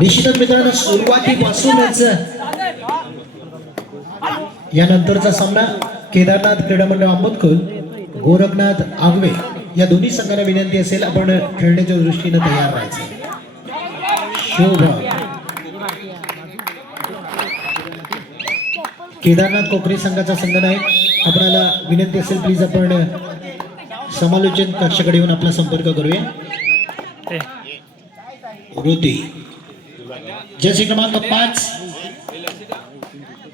निश्चितच मित्रांनो सुरुवातीपासूनच यानंतरचा सामना केदारनाथ क्रीडा मंडळ अहमदकुल गोरखनाथ आगवे या दोन्ही संघांना विनंती असेल आपण खेळण्याच्या दृष्टीने तयार राहायचं. शोभा. केदारनाथ कोकणी संघाचा संघ नाही. आपल्याला विनंती असेल प्लीज आपण समालोचन कक्षाकडे येऊन आपला संपर्क करूया. ऋती. जसे क्रमांक पाच.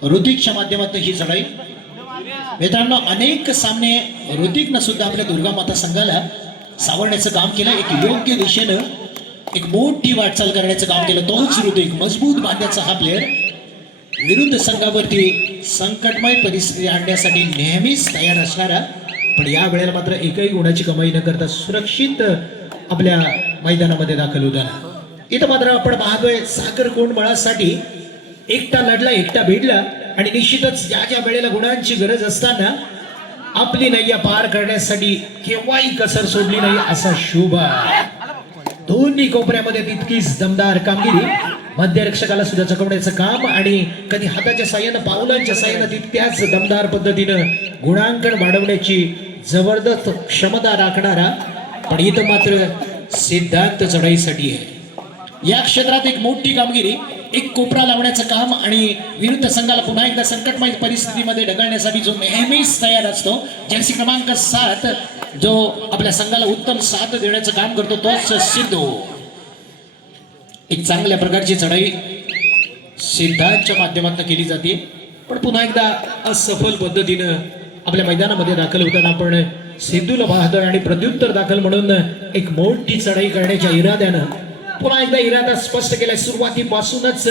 ऋतिकच्या माध्यमातून ही लढाई मित्रांनो अनेक सामने ऋतिकनं सुद्धा आपल्या दुर्गा माता संघाला सावरण्याचं काम केलं. एक योग्य दिशेनं एक मोठी वाटचाल करण्याचं काम केलं. तोच ऋतिक मजबूत बांधण्याचा हा प्लेअर विरुद्ध संघावरती संकटमय परिस्थिती आणण्यासाठी नेहमीच तयार असणारा पण या वेळेला मात्र एकही गुणाची कमाई न करता सुरक्षित आपल्या मैदानामध्ये दाखल होताना. इथं मात्र आपण पाहतोय साखर कोण बळासाठी एकटा लढला एकटा भिडला आणि निश्चितच ज्या ज्या वेळेला गुणांची गरज असताना आपली नैया पार करण्यासाठी केव्हाही कसर सोडली नाही असा शोभा दोन्ही कोपऱ्यामध्ये तितकीच दमदार कामगिरी. मध्यरक्षकाला सुद्धा चकवण्याचं काम आणि कधी हाताच्या साह्यानं पावलांच्या साह्यानं तितक्याच दमदार पद्धतीनं गुणांकन वाढवण्याची जबरदस्त क्षमता राखणारा पण इथं मात्र सिद्धांत चढाईसाठी आहे. या क्षेत्रात एक मोठी कामगिरी एक कोपरा लावण्याचं काम आणि विरुद्ध संघाला पुन्हा एकदा संकटमय परिस्थितीमध्ये ढकलण्यासाठी जो नेहमीच तयार असतो जर्सी क्रमांक सात जो आपल्या संघाला उत्तम साथ देण्याचं काम करतो तोच सिद्धू. एक चांगल्या प्रकारची चढाई सिद्धांतच्या माध्यमातून केली जाते. पण पुन्हा एकदा असफल पद्धतीनं आपल्या मैदानामध्ये दाखल होताना आपण सिद्धूला बहादर आणि प्रत्युत्तर दाखल म्हणून एक मोठी चढाई करण्याच्या इराद्यानं पुन्हा एकदा इरादा स्पष्ट केलाय. सुरुवातीपासूनच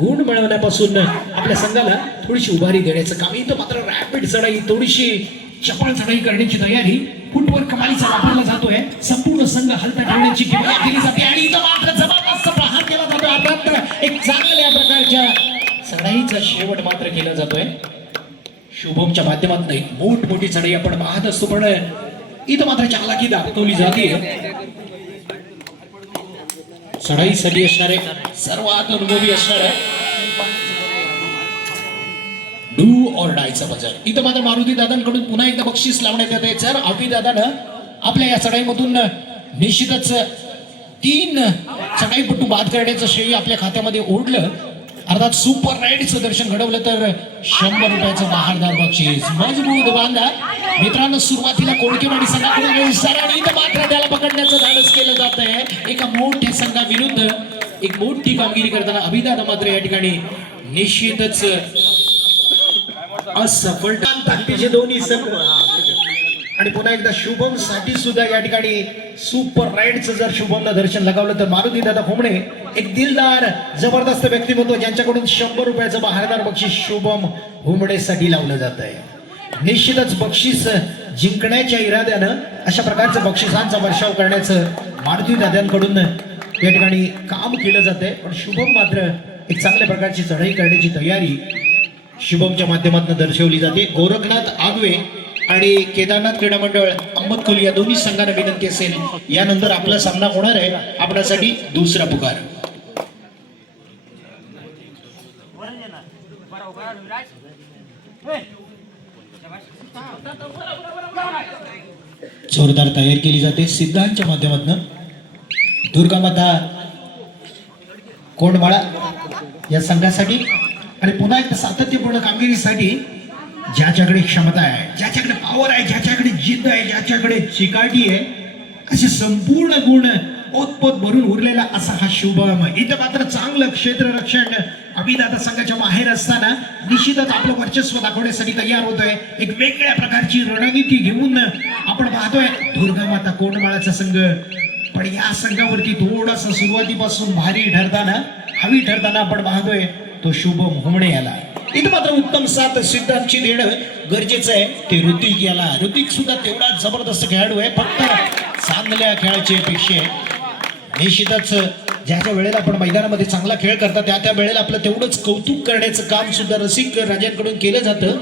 गुण मिळवण्यापासून आपल्या संघाला थोडीशी उभारी देण्याचं काम. इथं मात्र रॅपिड चढाई थोडीशी चपळ चढाई करण्याची तयारी. फुटवर कमालीचा वापरला जातोय. संपूर्ण संघ हलता ठेवण्याची किंवा केली जाते. आणि इथं मात्र जबरदस्त प्रहार केला जातो अर्थात एक चांगल्या प्रकारच्या चढाईचा शेवट मात्र केला जातोय. शुभमच्या माध्यमातून एक मोठमोठी चढाई आपण पाहत असतो. पण इथं मात्र चालाकी दाखवली जाते. चढाईसाठी असणारे सर्वात अनुभवी असणारे डू ऑर डायचा बजार. इथं मात्र मारुती दादांकडून पुन्हा एकदा बक्षीस लावण्यात येते जर अभि दादानं आपल्या या चढाईमधून निश्चितच तीन चढाईपट्टू बाद करण्याचं श्रेय आपल्या खात्यामध्ये ओढलं अर्थात सुपर राईडचं दर्शन घडवलं तर शंभर रुपयाचं महारदार बक्षीस. मजबूत बांधा. मित्रांनो सुरुवातीला कोळकेवाडी संघाकडून इशारा इथं मात्र त्याला पकडण्याचं धाडस केलं जात आहे. एका मोठ्या संघाविरुद्ध एक मोठी कामगिरी करताना अभिदादा मात्र या ठिकाणी निश्चितच असफल. दोन्ही संघ. आणि पुन्हा एकदा शुभमसाठी सुद्धा या ठिकाणी सुपर राईडचं जर शुभमला दर्शन लगावलं तर मारुती दादा फोमणे एक दिलदार जबरदस्त व्यक्तिमत्व ज्यांच्याकडून शंभर रुपयाचं बहारदार बक्षीस शुभम हुमडेसाठी लावलं जात आहे. निश्चितच बक्षीस जिंकण्याच्या इराद्यानं अशा प्रकारचं बक्षिसांचा वर्षाव करण्याचं मारुती दाद्यांकडून या ठिकाणी काम केलं जात आहे. पण शुभम मात्र एक चांगल्या प्रकारची चढाई करण्याची तयारी शुभमच्या माध्यमातून दर्शवली जाते. गोरखनाथ आगवे आणि केदारनाथ क्रीडा मंडळ अहमदकुल या दोन्ही संघांना विनंती असेल यानंतर आपला सामना होणार आहे. आपल्यासाठी दुसरा पुकार. जोरदार तयार केली जाते सिद्धांच्या माध्यमातून. दुर्गा माता कोंडमाळा या संघासाठी आणि पुन्हा एकदा सातत्यपूर्ण कामगिरीसाठी ज्याच्याकडे क्षमता आहे ज्याच्याकडे पॉवर आहे ज्याच्याकडे जिद्द आहे ज्याच्याकडे चिकाटी आहे असे संपूर्ण गुण ओतपोत भरून उरलेला असा हा शुभम. इथं मात्र चांगलं क्षेत्ररक्षण अभिदाता संघाच्या बाहेर असताना निश्चितच आपलं वर्चस्व दाखवण्यासाठी तयार होतोय. एक वेगळ्या प्रकारची रणनीती घेऊन आपण पाहतोय दुर्गामाता कोंडमाळाचा संघ. पण या संघावरती थोडस सुरुवातीपासून भारी ठरताना हवी ठरताना आपण पाहतोय तो शुभम होमणे याला. इथं मात्र उत्तम साथ सिद्धांतची देणं गरजेचं आहे. ते ऋतिक याला. ऋतिक सुद्धा तेवढा जबरदस्त खेळाडू आहे. फक्त चांगल्या खेळाची अपेक्षा आहे. निश्चितच ज्या ज्या वेळेला आपण मैदानामध्ये चांगला खेळ करता त्या त्या वेळेला आपलं तेवढंच कौतुक करण्याचं काम सुद्धा रसिक राजांकडून केलं जातं.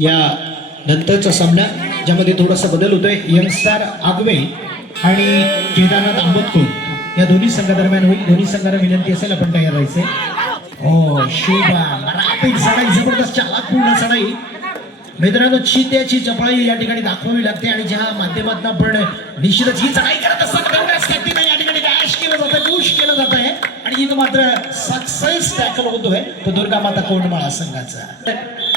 या नंतरचा सामना ज्यामध्ये थोडासा बदल होतोय. यंगस्टार आगवे आणि केदारनाथ आंबतकर या दोन्ही संघादरम्यान होईल. दोन्ही संघाला विनंती असेल आपण तयार राहायचे. हो शोभा. रापिड चढाई जबरदस्त चालाकपूर्ण चढाई मित्रांनो चित्याची चपळाई या ठिकाणी दाखवावी लागते आणि ज्या माध्यमातून आपण निश्चितच ही चढाई करत असताना क्रॅश केलं जात आहे पुश केलं जात आहे आणि इथं मात्र सक्सेस टॅकल होतोय तो दुर्गा माता कोंडमाळा संघाचा.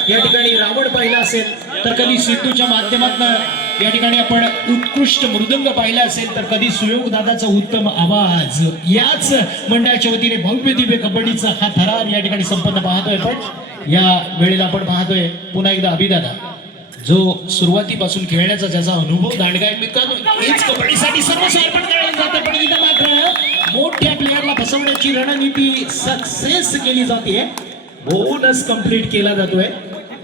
या ठिकाणी रावण पाहिला असेल तर कधी सिद्धूच्या माध्यमातून या ठिकाणी आपण उत्कृष्ट मृदंग पाहिला असेल तर कधी सुयोग दादाचा उत्तम आवाज. याच मंडळाच्या वतीने भव्य दिव्य कबड्डीचा हा थरार या ठिकाणी संपन्न पाहतोय पण या वेळेला आपण पाहतोय पुन्हा एकदा अभिदादा. जो सुरुवातीपासून खेळण्याचा ज्याचा अनुभव दांडगा आहे मित्रांनो हेच कबड्डीसाठी सर्व जातं पण इथं मात्र मोठ्या प्लेअरला फसवण्याची रणनीती सक्सेस केली जाते बोनस कंप्लीट केला जातोय.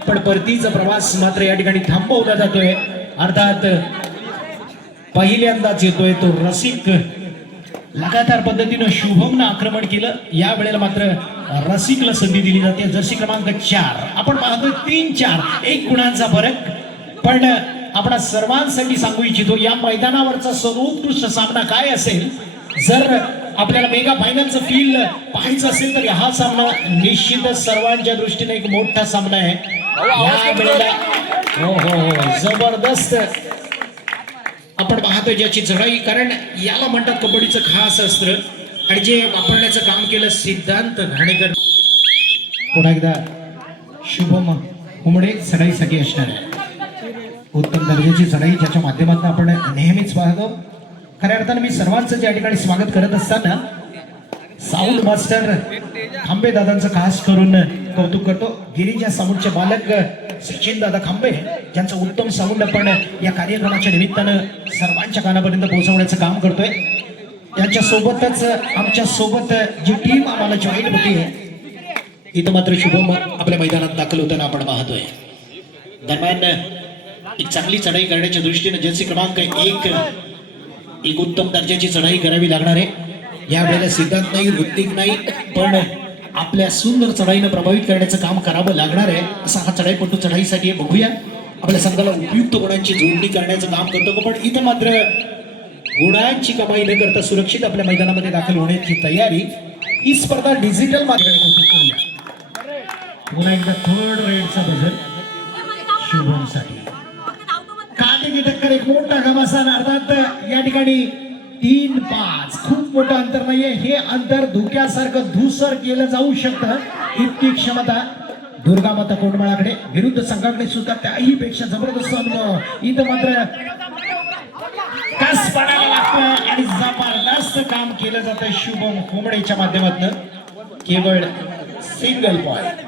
पण परतीचा प्रवास मात्र या ठिकाणी थांबवला जातोय. अर्थात पहिल्यांदाच येतोय तो रसिक लगातार पद्धतीनं शुभमनं आक्रमण केलं. या वेळेला मात्र रसिकला संधी दिली जाते. जर्सी क्रमांक चार. आपण पाहतोय तीन चार. एक गुणांचा फरक. पण आपण सर्वांसाठी सांगू इच्छितो या मैदानावरचा सर्वोत्कृष्ट सामना काय असेल? जर आपल्याला मेगा फायनलचं फील पाहायचं असेल तर हा सामना निश्चितच सर्वांच्या दृष्टीने एक मोठा सामना आहे. या वेळेला हो हो हो. जबरदस्त आपण पाहतोय ज्याची चढाई कारण याला म्हणतात कबड्डीचं खास अस्त्र. आणि जे वापरण्याचं काम केलं सिद्धांत घाणेकर पुन्हा एकदा शुभम हुमडे चढाईसाठी असणार आहे. उत्तम दर्जाची चढाई ज्याच्या माध्यमातून आपण नेहमीच पाहतो. खऱ्या अर्थानं मी सर्वांचं ज्या ठिकाणी स्वागत करत असताना साऊंड मास्टर खांबे दादांचं खास करून कौतुक करतो. गिरीजा साऊंडचे बालक सचिन दादा खांबे ज्यांचं उत्तम साऊंड आपण या कार्यक्रमाच्या निमित्तानं सर्वांच्या कानापर्यंत पोहोचवण्याचं काम करतोय. त्यांच्या सोबतच आमच्यासोबत जी टीम आम्हाला जॉईन होती इथं मात्र शुभम आपल्या मैदानात दाखल होताना आपण पाहतोय. दरम्यान एक चांगली चढाई करण्याच्या दृष्टीने जर्सी क्रमांक एक एक उत्तम दर्जाची चढाई करावी लागणार आहे. यावेळेला सिद्धांत नाही ऋतिक नाही पण आपल्या सुंदर चढाईनं प्रभावित करण्याचं काम करावं लागणार आहे. असा हा चढाईपटू चढाईसाठी बघूया. आपल्या संघाला उपयुक्त गुणांची जोडणी करण्याचं काम करतो पण इथं मात्र गुणांची कमाई न करता सुरक्षित आपल्या मैदानामध्ये दाखल होण्याची तयारी. ही स्पर्धा डिजिटल पुन्हा एकदा थर्ड रेडचा बजर शुभमसाठी. काटे टक्कर एक मोठा घमासान अर्थात या ठिकाणी तीन पाच. खूप मोठं अंतर नाहीये. हे अंतर धुक्यासारखं धुसर केलं जाऊ शकतं. इतकी क्षमता दुर्गा माता कोंडमाळाकडे विरुद्ध संघाकडे सुद्धा त्याही पेक्षा जबरदस्त अनुभव इथं मात्र कस पडायला लागतं आणि जबरदस्त काम केलं जातं शुभम कोंबडेच्या माध्यमातून. केवळ सिंगल पॉईंट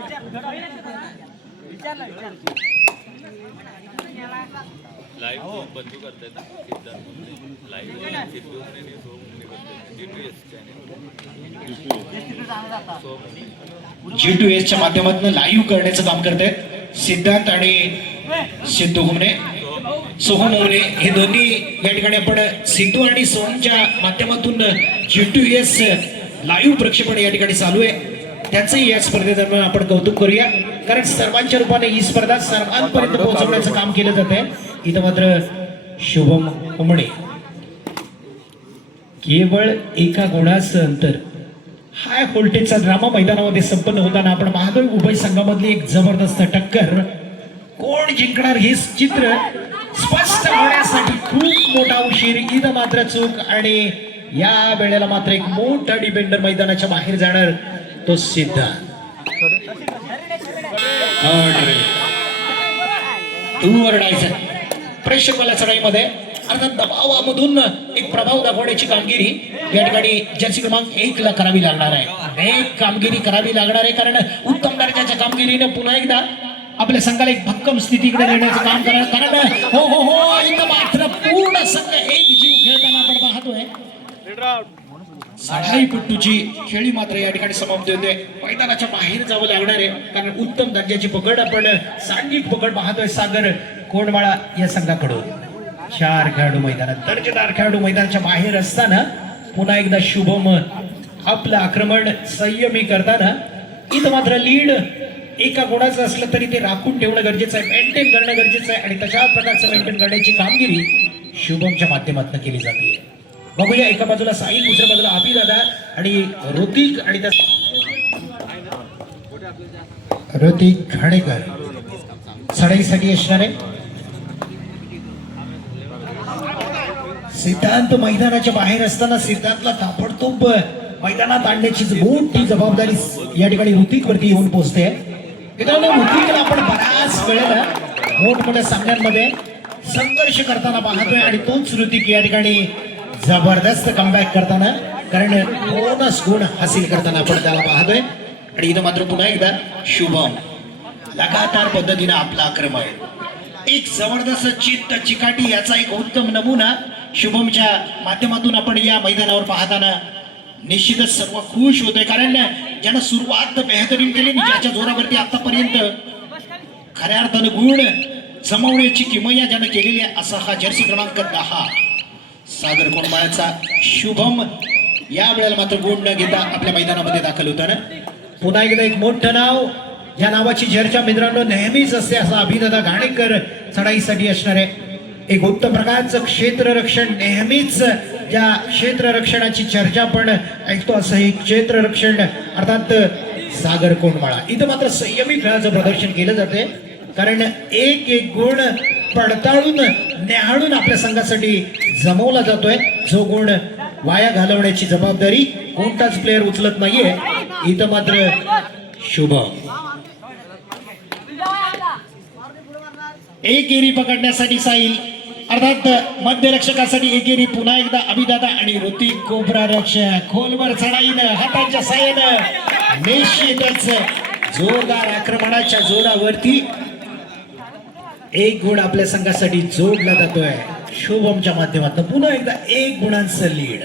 लाईव्ह बंधू करतायत लाईव्ह सिद्धू आणि Soham GTS channel G to S च्या माध्यमातून लाईव्ह करण्याचं काम करतायत सिद्धांत आणि सिद्धू हुमने सोहम हुमणे हे दोन्ही या ठिकाणी आपण सिद्धू आणि सोहमच्या माध्यमातून जी टू एस लाईव्ह प्रक्षेपण या ठिकाणी चालू आहे. त्यांचंही या स्पर्धेदरम्यान आपण कौतुक करूया. कारण सर्वांच्या रूपाने ही स्पर्धा सर्वांपर्यंत पोहोचवण्याचं काम केलं जात आहे इथं मात्र शुभम हुमणे केवळ एका गुणाचं अंतर. हाय व्होल्टेजचा ड्रामा मैदानामध्ये संपन्न होताना आपण पाहतोय उभय संघामधली एक जबरदस्त टक्कर. कोण जिंकणार हे चित्र स्पष्ट होण्यासाठी खूप मोठा उशीर इथं मात्र चूक आणि या वेळेला मात्र एक मोठा डिपेंडर मैदानाच्या बाहेर जाणार तो सिद्धा ओरडायचं. प्रेक्षक मला चढाईमध्ये अर्थात दबावामधून एक प्रभाव दाखवण्याची कामगिरी या ठिकाणी जर्सी क्रमांक एक ला करावी लागणार आहे. अनेक कामगिरी करावी लागणार आहे कारण उत्तम दर्जाच्या कामगिरीने पुन्हा एकदा आपल्या संघाला एक भक्कम स्थितीकडे नेण्याचं काम करणार कारण हो हो हो इथं मात्र पूर्ण संघ एक जीव खेळताना आपण पाहतोय. चढाईपट्टूची खेळी मात्र या ठिकाणी समाप्त होते. मैदानाच्या बाहेर जावं लागणार आहे. कारण उत्तम दर्जाची पकड आपण सांघिक पकड पाहतोय सागर कोंडमाळा या संघाकडून. चार खेळाडू मैदानात. दर्जेदार खेळाडू मैदानाच्या बाहेर असताना पुन्हा एकदा शुभम आपलं आक्रमण संयमी करताना इथं मात्र लीड एका गुणाचं असलं तरी ते राखून ठेवणं गरजेचं आहे मेंटेन करणं गरजेचं आहे आणि तशा प्रकारचं मेंटेन करण्याची कामगिरी शुभमच्या माध्यमातून केली जाते. बघूया एका बाजूला साई दुसऱ्या बाजूला अभि दादा आणि ऋतिक आणि त्या ऋतिक घाणेकर. सडाईसाठी असणारे सिद्धांत मैदानाच्या बाहेर असताना सिद्धांतला ताबडतोब मैदानात आणण्याची मोठी जबाबदारी या ठिकाणी ऋतिक वरती येऊन पोहोचते. मित्रांनो ऋतिकला आपण बऱ्याच वेळेला मोठमोठ्या सामन्यांमध्ये संघर्ष करताना पाहतोय आणि तोच ऋतिक या ठिकाणी जबरदस्त कमबॅक करताना कारण बोनस गुण हासिल करताना आपण त्याला पाहतोय. आणि इथं मात्र पुन्हा एकदा शुभम. लगातार पद्धतीने आपला आक्रमण. एक जबरदस्त चित्त चिकाटी याचा एक उत्तम नमुना शुभमच्या माध्यमातून आपण या मैदानावर पाहताना निश्चितच सर्व खुश होतोय. कारण ज्यानं सुरुवात बेहतरीन केली आणि ज्याच्या जोरावरती आतापर्यंत खऱ्या अर्थानं गुण जमवण्याची किमया ज्यानं केलेली आहे असा हा जर्सी क्रमांक दहा. सागर कोणबाळाचा शुभम या वेळेला मात्र गुण न घेता आपल्या मैदानामध्ये दाखल होताना. पुन्हा एकदा एक मोठं नाव या नावाची चर्चा मित्रांनो नेहमीच असते असा अभिदादा घाणेकर चढाईसाठी असणार आहे एक उत्तम प्रकारचं क्षेत्ररक्षण नेहमीच ज्या क्षेत्ररक्षणाची चर्चा पण ऐकतो असं हे क्षेत्ररक्षण अर्थात सागर कोंडमाळा इथं मात्र संयमी खेळाचं प्रदर्शन केलं जाते कारण एक एक गुण पडताळून न्याहाळून आपल्या संघासाठी जमवला जातोय. जो गुण वाया घालवण्याची जबाबदारी कोणताच प्लेअर उचलत नाहीये. इथं मात्र शुभ. एक एरी पकडण्यासाठी साईल अर्थात मध्यरक्षकासाठी एकेरी पुन्हा एकदा अभिदादा आणि ऋतिक कोपरा रक्षक. खोलवर चढाईनं हाताच्या साह्यानं निश्चितच जोरदार आक्रमणाच्या जोरावरती एक गुण आपल्या संघासाठी जोडला जातोय. शुभमच्या माध्यमातून पुन्हा एकदा एक गुणांचं लीड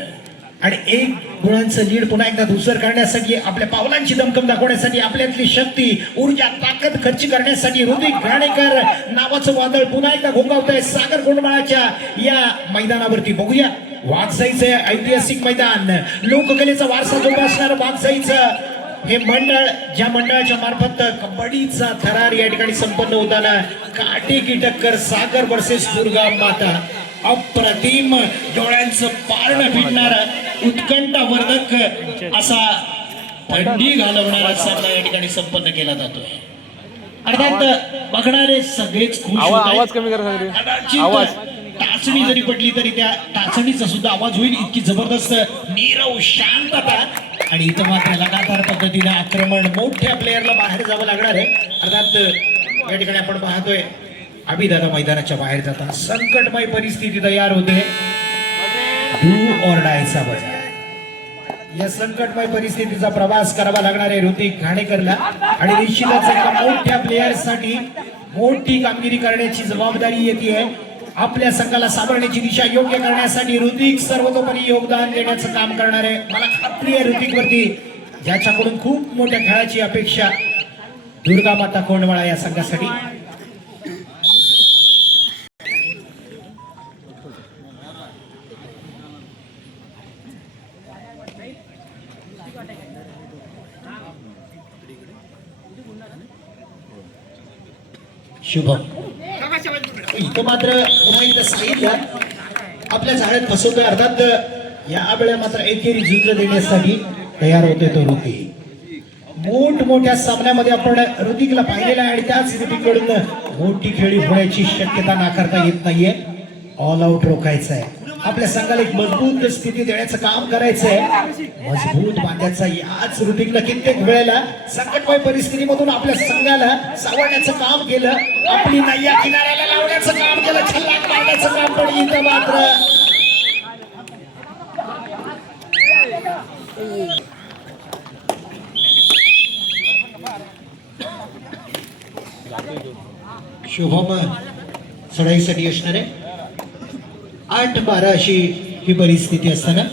आणि एक गुणांचं लीड पुन्हा एकदा दुसर करण्यासाठी आपल्या पावलांची दमकम दाखवण्यासाठी आपल्यातली शक्ती ऊर्जा ताकद खर्च करण्यासाठी हृदय घाणेकर नावाचं वादळ पुन्हा एकदा घोंगावत आहे सागर गोंडमाळाच्या या मैदानावरती बघूया. वाघसाईचं ऐतिहासिक मैदान लोककलेचा वारसा जोपासणार वाघसाईचं हे मंडळ ज्या मंडळाच्या मार्फत कबड्डीचा थरार या ठिकाणी संपन्न होताना काटेकी टक्कर सागर वर्सेस दुर्गा माता. अप्रतिम डोळ्यांचं पारण फिरणार उत्कंठावर्धक असा थंडी घालवणारा सामना या ठिकाणी संपन्न केला जातोय. अर्थात बघणारे सगळेच खुश आवाज कमी आवाज. टाचणी जरी पडली तरी त्या टाचणीचा सुद्धा आवाज होईल. इतकी जबरदस्त नीरव शांतता. आणि इथं मात्र लगातार पद्धतीने आक्रमण मोठ्या प्लेअरला बाहेर जावं लागणार आहे. अर्थात या ठिकाणी आपण पाहतोय अभिदादा मैदानाच्या बाहेर जाताना संकटमय परिस्थिती तयार होते. डू और डायचा बजाय. या संकटमय परिस्थितीचा प्रवास करावा लागणार आहे ऋतिक घाणेकरला आणि निश्चितच एका मोठ्या प्लेयरसाठी मोठी कामगिरी करण्याची जबाबदारी येते. आपल्या संघाला सावरण्याची दिशा योग्य करण्यासाठी ऋतिक सर्वतोपरी योगदान देण्याचं काम करणार आहे. मला खात्री आहे ऋतिक वरती ज्याच्याकडून खूप मोठ्या खेळाची अपेक्षा दुर्गा माता कोंडवाळा या संघासाठी शुभम. इथं मात्र पुन्हा एकदा सांगितलं. आपल्या झाडात फसवतोय अर्थात या वेळा मात्र एकेरी झुंज देण्यासाठी तयार होते तो ऋतिक मोठमोठ्या सामन्यामध्ये आपण ऋतिकला पाहिलेला आहे आणि त्याच ऋतिकडून मोठी खेळी होण्याची शक्यता नाकारता येत नाहीये. ऑल आउट रोखायचं आहे. आपल्या संघाला एक मजबूत स्थिती देण्याचं काम करायचं आहे मजबूत बांधायचा याच ऋतिकला कित्येक वेळेला संकटमय परिस्थितीमधून आपल्या संघाला सावरण्याचं काम केलं. आपली नैया किनाऱ्याला लावण्याचं काम केलं. छल्लाट मारण्याचं काम पण इथं मात्र. शुभम चढाईसाठी असणार? आहे आठ बारा अशी ही परिस्थिती असताना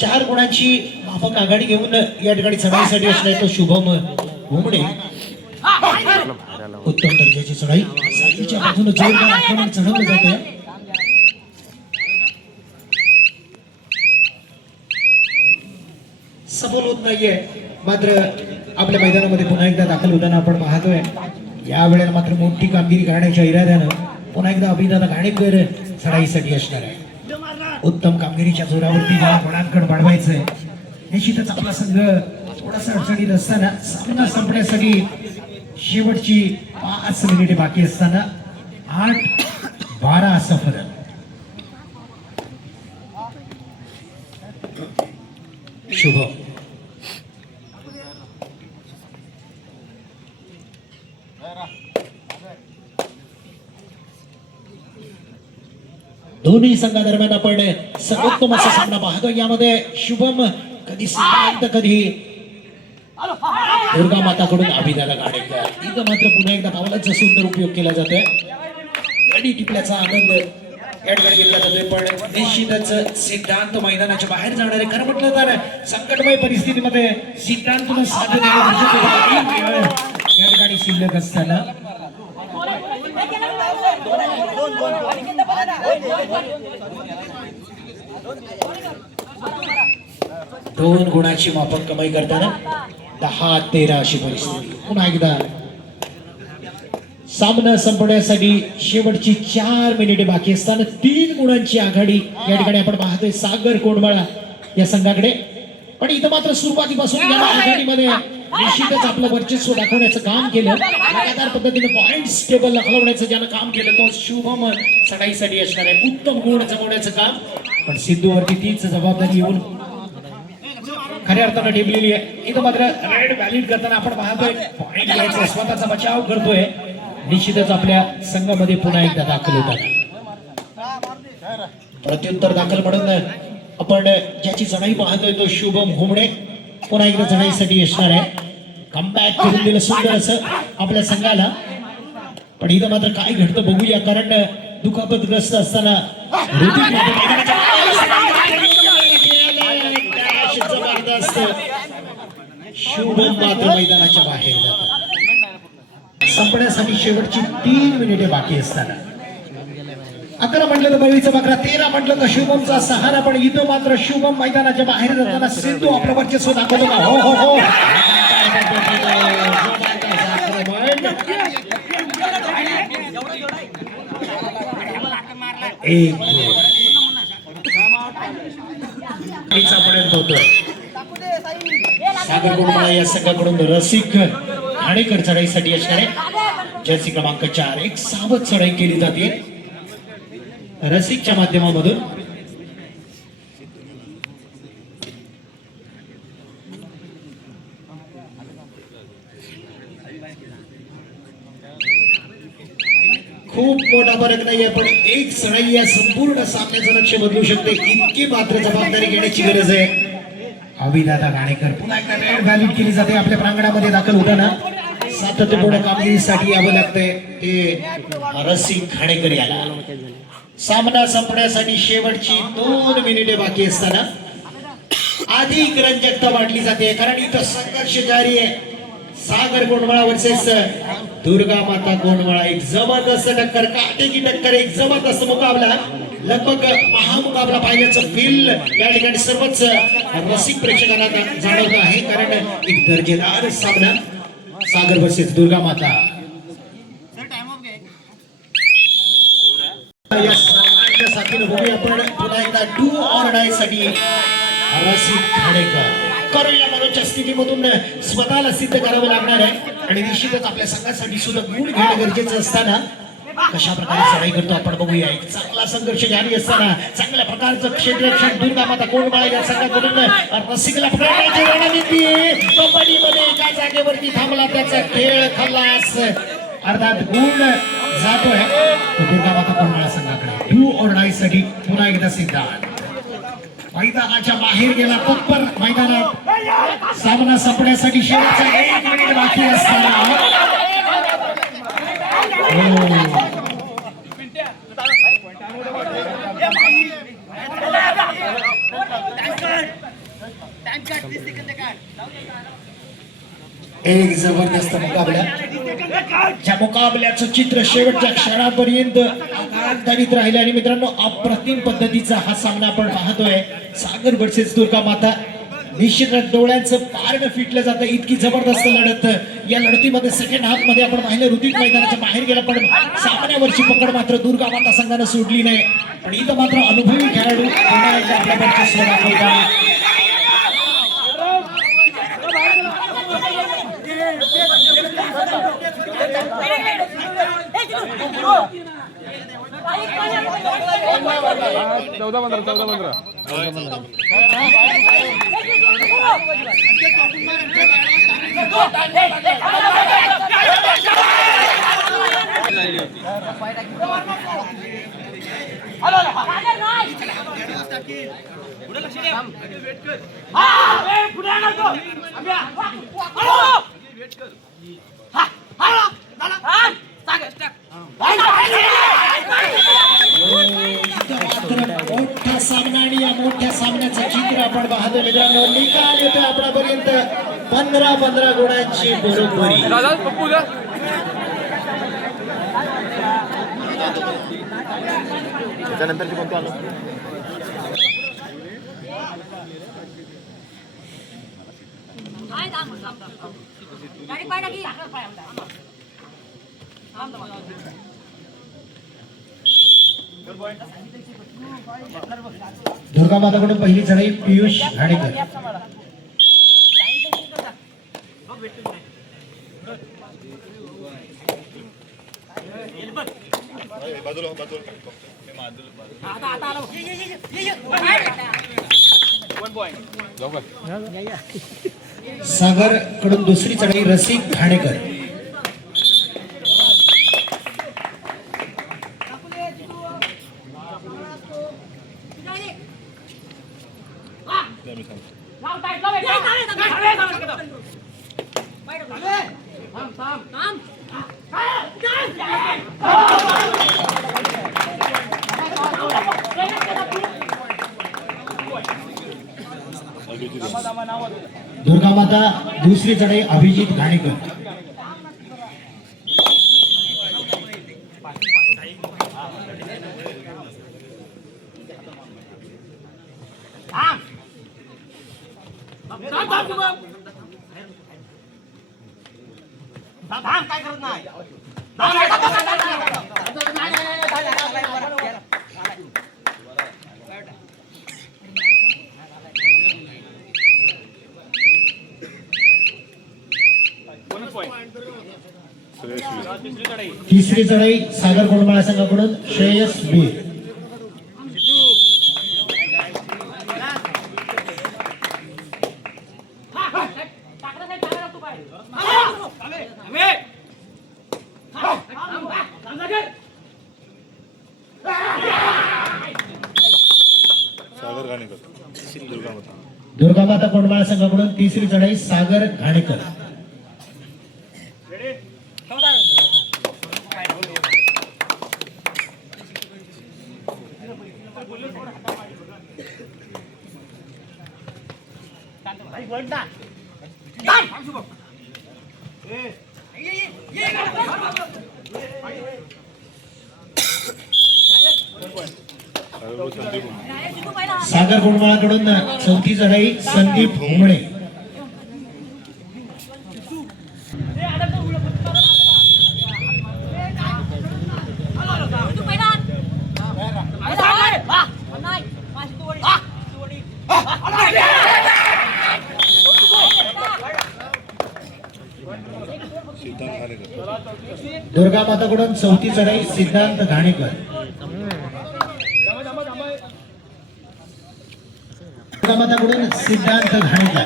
चार गुणांची माफक आघाडी घेऊन या ठिकाणी चढाईसाठी असणार तो शुभम घुमडे. उत्तम दर्जाची चढाई. साईच्या बाजूने जोरदार आक्रमण चढवलं जात आहे सफल होत नाहीये. मात्र आपल्या मैदानामध्ये पुन्हा एकदा दाखल होताना आपण पाहतोय. या वेळेला मात्र मोठी कामगिरी करण्याच्या इराद्यानं पुन्हा एकदा अभिदादा घाणेकर चढाईसाठी असणार आहे. उत्तम कामगिरीच्या जोरावरती ज्या गुणांकन वाढवायचंय. निश्चितच आपला संघ थोडासा अडचणीत असताना सामना संपण्यासाठी शेवटची पाच मिनिटे बाकी असताना आठ बारा असा फरक. शुभ दोन्ही संघादरम्यान आपण सर्वोत्तम असा सामना पाहतो यामध्ये शुभम कधी सिद्धांत कधी दुर्गा माताकडून अभिदाला गाडेकर इथं मात्र पुन्हा एकदा पावलाचा सुंदर उपयोग केला जातोय. गडी टिपल्याचा आनंद या ठिकाणी घेतला जातोय पण निश्चितच सिद्धांत मैदानाच्या बाहेर जाणारे खरं म्हटलं तर संकटमय परिस्थितीमध्ये सिद्धांत साधन या ठिकाणी शिल्लक असताना दोन गुणाची माफक कमाई करताना दहा तेरा अशी परिस्थिती. पुन्हा एकदा. सामना संपण्यासाठी शेवटची चार मिनिटे बाकी असताना तीन गुणांची आघाडी या ठिकाणी आपण पाहतोय. सागर कोंडमाळा या संघाकडे. पण इथं मात्र सुरुवातीपासून आघाडीमध्ये निश्चितच आपलं वर्चस्व दाखवण्याचं काम केलं. लगातार पद्धतीने पॉइंट्स टेबल लखलवण्याचं ज्यानं काम केलं तो शुभम चढाईसाठी असणार आहे. उत्तम गुण जमवण्याचं काम. पण सिद्धूवरती तीच जबाबदारी येऊन खऱ्या अर्थानं टेबलेली आहे. इथं मात्र रेड व्हॅलिड करताना आपण पाहतोय पॉइंट घ्यायचा स्वतःचा बचाव करतोय. निश्चितच आपल्या संघामध्ये पुन्हा एकदा दाखल होतात. प्रत्युत्तर दाखल म्हणून आपण ज्याची चढाई पाहतोय तो शुभम हुमणे पुन्हा एकदा चढाईसाठी असणार आहे. कमबॅक करून दिलं सुंदर असं आपल्या संघाला. पण इथं मात्र काय घडतं बघूया कारण दुखापतग्रस्त असताना मैदानाच्या शुभम मात्र मैदानाच्या बाहेर जातात संपण्यासाठी शेवटची तीन मिनिटे बाकी असताना. अकरा म्हटलं तर बळीचा बकरा तेरा म्हटलं तर शुभमचा सहारा पण इथं मात्र शुभम मैदानाच्या बाहेर जाताना सिंधू आपलं वर्चस्व दाखवतो का? हो हो हो. पर्यंत सागर कुटुंबाला या संघाकडून रसिक ठाणेकर चढाईसाठी असणारे जर्सी क्रमांक चार. एक सावध चढाई केली जाते. रसिकच्या माध्यमामधून खूप मोठा फरक नाहीये पण एक चढाई या संपूर्ण सामन्याचं लक्ष बदलू शकते. इतकी मात्र जबाबदारी घेण्याची गरज आहे. अभिदादा गाणेकर पुन्हा एकदा रेड व्हॅल्यू केली जाते. आपल्या प्रांगणामध्ये दाखल होताना सातत्यपूर्ण कामगिरीसाठी यावं लागतंय. ते रसिक खाणेकर याला. सामना संपण्यासाठी शेवटची दोन मिनिटे बाकी असताना अधिक रंजकता वाढली जाते कारण इथं संघर्ष जारी आहे. सागर कोंडमळा वर्सेस दुर्गा माता कोंडमळा एक जबरदस्त टक्कर काटेकी टक्कर एक जबरदस्त मुकाबला. लगभग महामुकाबला पाहिल्याचं फील या ठिकाणी सर्वच रसिक प्रेक्षकांना जाणवत आहे. कारण एक दर्जेदार सामना सागर वर्सेस दुर्गा माता. या साथीनं बघूया आपण. पुन्हा एकदा टू ऑर डायसाठी रसिक खाडेकर. करूया मनोच्या स्थितीमधून स्वतःला सिद्ध करावं लागणार आहे. आणि निश्चितच आपल्या संघासाठी सुद्धा गुण घेणं गरजेचं असताना कशा प्रकारे सराई करतो आपण बघूया. एक चांगला संघर्ष जारी असताना चांगल्या प्रकारचं क्षेत्ररक्षण दुर्गा माता कोंडमाळा या संघाकडून रसिकला पकडण्याची रणनीती कबड्डीमध्ये एका जागेवरती थांबला त्याचा खेळ खल्लास अर्थात गुण जातोय दुर्गा माता कोंडमाळा संघाकडे. डू ऑर डायसाठी पुन्हा एकदा सिद्धांत. मैदानाच्या बाहेर गेला तत्पर मैदानात. सामना संपण्यासाठी शेवटचा एक मिनिट बाकी असताना. एक जबरदस्त मुकाबला. ज्या मुकाबल्याचं चित्र शेवटच्या क्षणापर्यंत आघातदारीत राहिले. आणि मित्रांनो अप्रतिम पद्धतीचा हा सामना आपण पाहतोय. सागर वर्सेस दुर्गा माता. निश्चित डोळ्यांचं पारण फिटलं जातं. इतकी जबरदस्त लढत. या लढतीमध्ये सेकंड हाफमध्ये आपण पाहिलं ऋतिक मैदानाच्या बाहेर गेला पण सामन्यावरची पकड मात्र दुर्गा माता संघानं सोडली नाही. पण इथं मात्र अनुभवी खेळाडू पुन्हा आपल्या चौदा पंधरा चौदा पंधरा हा मोठा सामना आणि या मोठ्या सामन्याचं चित्र आपण पाहतो मित्रांनो. निकाल येतो आपल्यापर्यंत. पंधरा पंधरा गुणांची बरोबरी. दादा पप्पू का त्याच्यानंतरची कोणती आणू गाडी दुर्गामाताकडून पहिली चढाई पियुष घाणेकर. सागरकडून दुसरी चढाई रसिक घाणेकर. दुर्गा माता दुसरी चढाई अभिजित घाणेकर तिसरी चढाई सागर गोल महासंघाकडून श्रेयस बी दुर्गामाता कोंडमाळा संघाकडून तिसरी चढाई सागर घाणेकर. सागर कुंभाळाकडून चौथी चढाई संदीप होंगणे दुर्गा माताकडून चौथी चढाई सिद्धांत घाणेकर. ಸಿದ್ಧಾಂತ ಗಣಿತ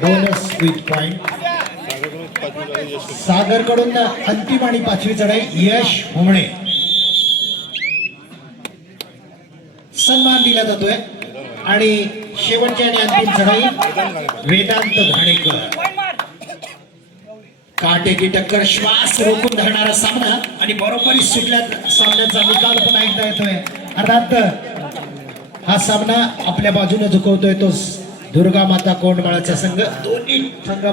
bonus sweet point सागरकडून अंतिम आणि पाचवी चढाई यश हुमणे. सन्मान दिला जातोय. आणि शेवटची आणि अंतिम चढाई वेदांत घाणेकर. काटेची टक्कर श्वास रोखून धरणारा सामना आणि बरोबरी सुटल्या सामन्याचा निकाल पण ऐकता येतोय. अर्थात हा सामना आपल्या बाजूने झुकवतोय तो दुर्गा माता कोंडमाळाचा संघ. दोन्ही संघ